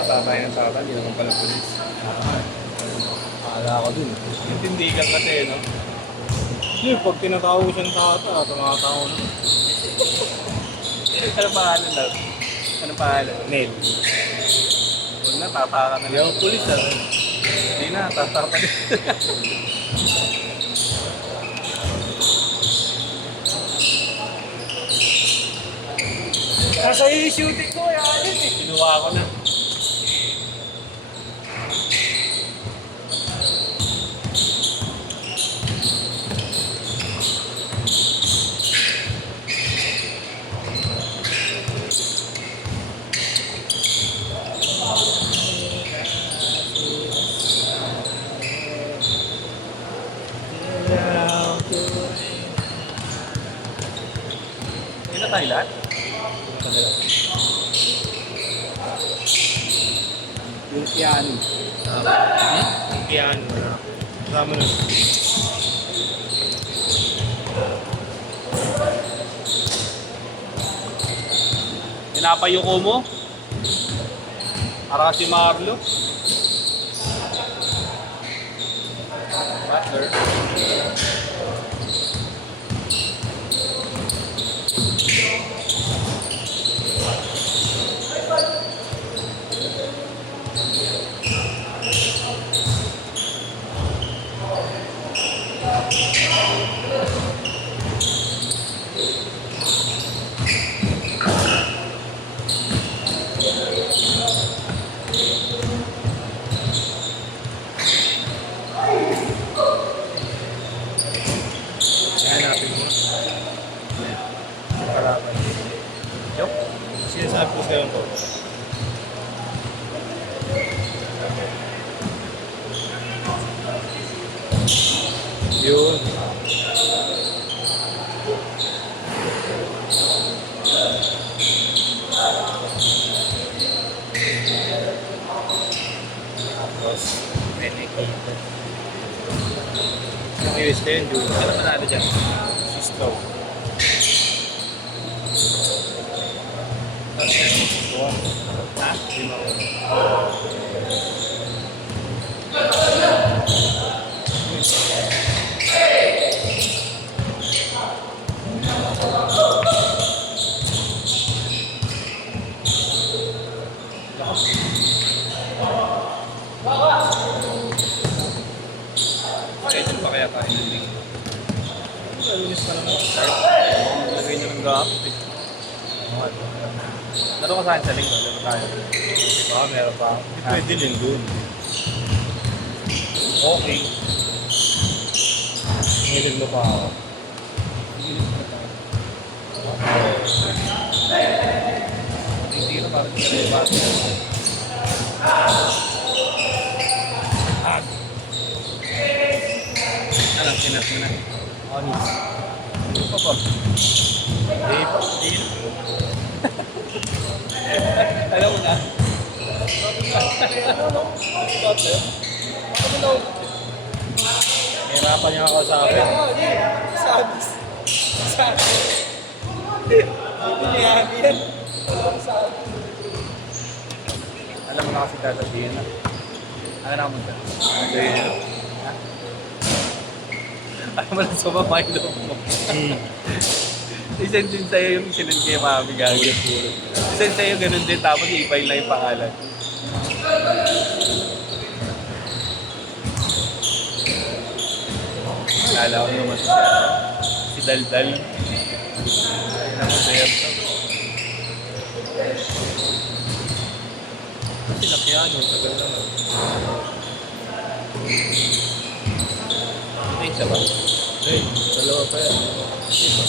tatatay ng tatay, hindi naman pala pulis. Akala ko dun. Natindigan kasi, no? Hindi, pag tinatawag ko siyang tata, tumatawa na. Ano pangalan daw? Ano pangalan? Nel. Huwag na, tata ka na. Hindi ako pulis ah. Hindi na, tata pa din. Nasa iyo yung shooting ko, yan eh. Kinuha ko na. Hindi na tayo lahat? Yung piano. Yung piano na. Kasama nun. Pinapayuko mo? Para si Marlo. Butler. Hanapin mo. Kalaban. Yok. Sinasabi ko sa'yo to. Yun. Tapos, Benekito. Yung US din, yun. Ano panalo dyan? Sisto. Ha? Lima ko. Schedule pa kaya tayo ng link? Lunis pa naman start. Lagay nyo ng gap. Laro ka saan sa link? Laro tayo. Meron pa. Hindi pwede din dun. Okay. Ngayon mo pa ako. Hindi na parang hindi na yung alam, sinat mo na. Honest. Ano pa ba? Hindi pa. Hindi na. Alam mo na? Hirapan niya ako sa akin. Sabis. Sabis. Pilihan yan. Alam mo na kasi dadabihin na. Ano na mo dyan? Okay. Alam mo na sumama yung loob mo. Isend din sa'yo yung sinend kay mami gagawin. Isend sa'yo ganun din tapos i-file lang yung pangalan. Akala ko naman si Daldal. Ay naman sa'yo. Kasi nakiano, tagal naman. May isa ba? Hey, dalawa pa yan. Isa.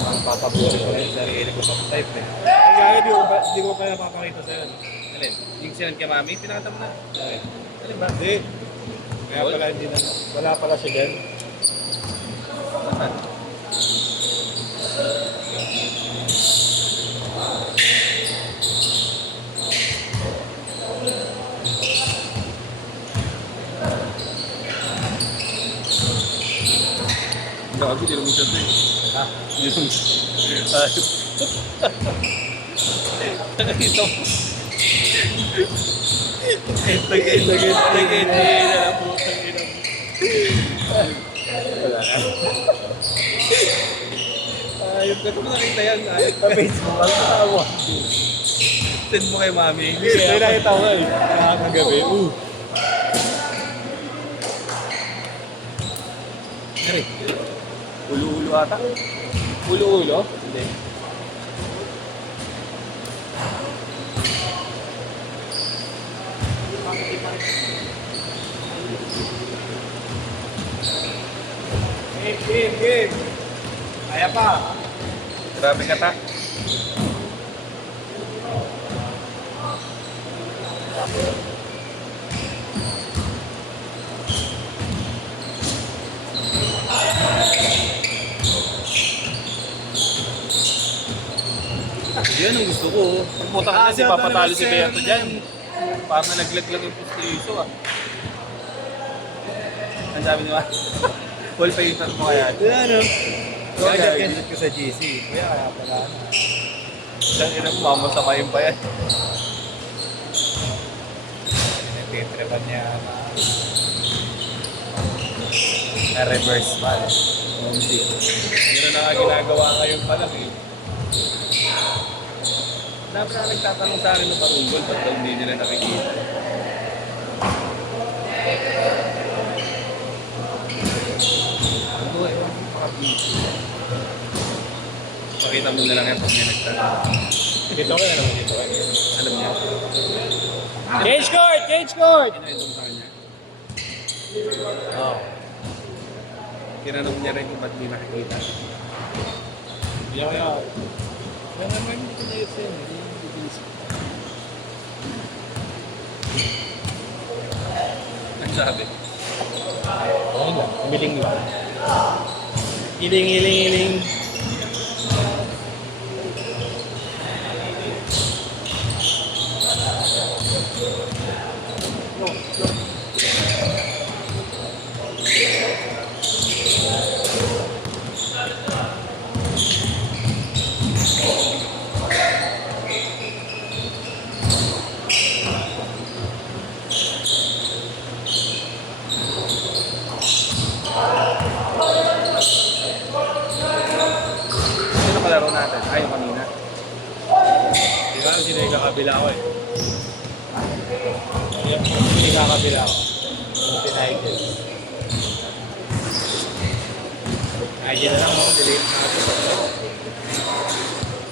Parang papabuhay ko rin sarili ko sa type eh. Ay, gaya, di ko pa napapakita sa'yo. Alin? Yung sinand kay mami, pinakita mo na. Okay. Alin ba? Hindi. Kaya pala hindi na. Wala pala siya dyan. Saan? Gago, di naman siya ito eh. Ha? Di naman siya. Putang ito. Lagay na putang ina. Wala na. Ayun ka ito nakita yan. Ayun. Sa Facebook, ang tawa. Send mo kay mami. May nakita ko nga eh. Kagabi. Ari. Ulo-ulo ata. Ulo-ulo? Hindi. Game. Kaya pa. Grabe ka ta. Yan ang gusto ko. Puta ka na, si papatalo si Beato dyan. Parang nalaglag lang yung pustiso ah. Ang sabi niya, full face mo kaya. Ano? Kaya Kaya ko sa GC. Kaya pala. Diyan ina mo, mamasamayin pa yan. Nagtitripan niya. Na-reverse pa. Yun na nga ginagawa ngayon pa lang eh. Dapat na nagtatanong sa akin ng parunggol, ba't daw hindi nila nakikita? Ano eh, pakita mo na lang yan pag may nagtanong. Dito ko naman dito. Alam niya. Change court! Change court! Kinaitong sa kanya. Oo. Tinanong niya rin kung ba't hindi nakikita. Kaya. Kaya naman hindi ko na-use yun. Ang sabi. Oo lang. Umiling lang. Iling. Sino palaro natin? Ay, yung kanina. Hindi ko alam sino yung kakabila ko eh. Sino yung kakabila ko? Yung Pinagel. Pinagel na lang ako. Delete natin.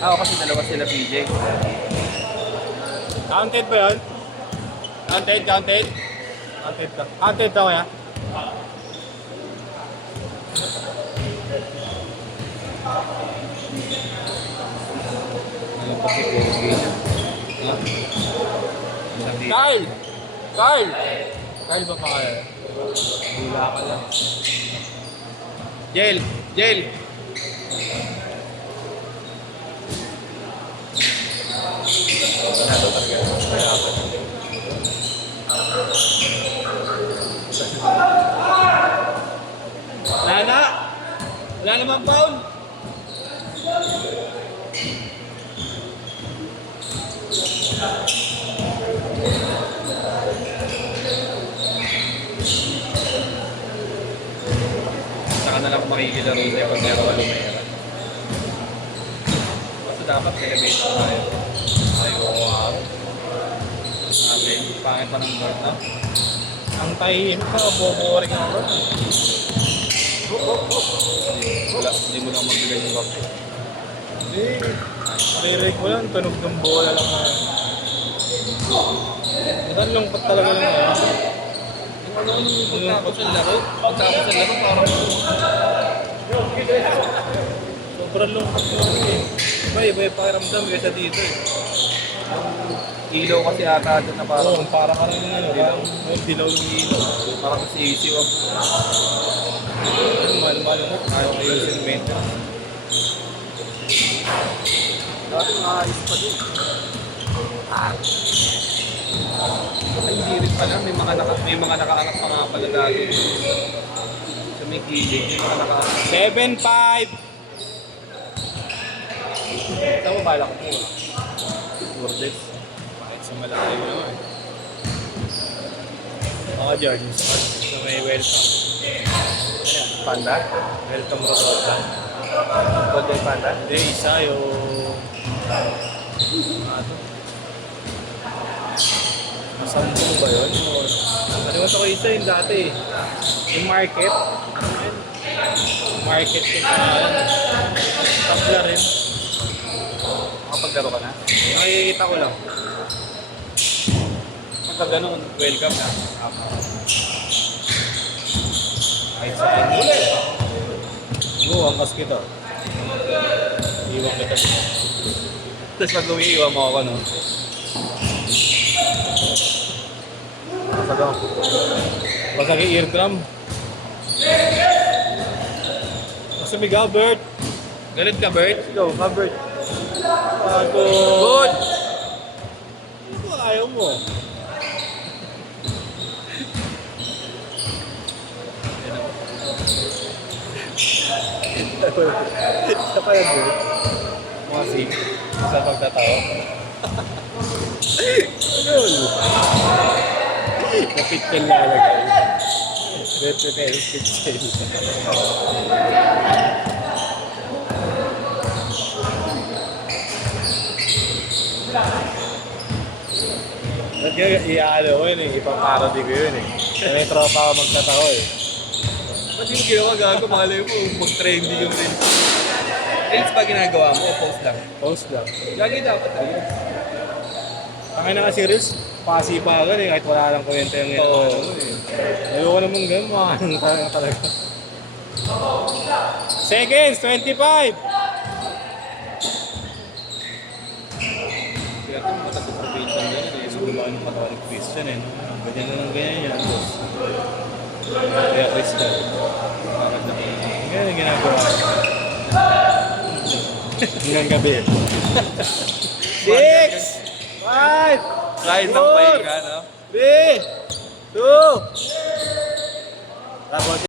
Kasi dalawa sila PJ. Counted ba yun? Counted? Counted ka. Counted ka kaya? Ano pa si Corgi? Sabi, Kyle ba pa kaya? Hula ka lang. Jail! Ano talaga? Wala naman foul. Saka na lang makikilaro niya pag meron ka lumayaran. Kasi dapat elevation tayo. Ay, wow. Sabi, pangit pa ng board na. Ang tahimik ka, boboring ako. Hindi mo lang magbigay ng box. Hindi. Narinig ko lang, tunog ng bola lang na. Ang lungkot talaga lang yan. Pagtapos ng laro, parang Sobrang lungkot mo eh. iba yung pakiramdam kaysa dito eh. Ilaw kasi ata doon na parang Oo, para ka lang ano, parang dilaw yung ilaw. parang sisiw ako. Malumot. Ayaw kayo yung maintenance. Dati maayos pa din. Ay, hindi rin pala. May mga nakaanak pa nga pala dati. Sa may gilid, may mga nakaanak. 7-5. Ito mo bala ko po. Lourdes. Kahit sa malayo naman. Ako Jordan, so may welcome. Ayan, Panda? welcome Rotoda. Golden Panda? Hindi, isa yung... Ano? Sampo ba yun? Nalimutan ko isa yung dati. Yung market. Market yung tapla rin. Makapaglaro ka na? Nakikita ko lang. Pagka ganun, welcome na. Kahit saan. Ulit! Oo, angkas kita. Iwan kita. Tapos pag umiiwan mo ako, no? Basag ako. Basag yung eardrum. Sumigaw, Bert. Galit ka, Bert? Go, Bert. Bago. Good! Ito ayaw mo. Isa pa yan, Bert. Mga sing. Sa pagtatawa. Ayun. Kapit ka lalagay. Bert, pitchel. Ba't yung i-ano ko yun eh, ipaparody ko yun eh. May tropa ka magtatawa eh. Ba't yung ginawa gago? Malay mo, mag-trendy yung reels. Reels ba ginagawa mo o post lang? Post lang. Gagi dapat reels. Tangin na kasi Riz, pasipagan eh, kahit wala lang kwenta yung Oo. ano eh. Ayoko naman ganun, mga talaga. Seconds, 25! Kaya ito, matag-probation na yun eh. Siguro ba yung katawan ni Christian eh, no? Ganyan na lang ganyan yan, boss. Kaya Christian. Ganyan ang ginagawa. Hanggang gabi. 6! 5! Kahit ng pahinga, no? 3! 2! Tapos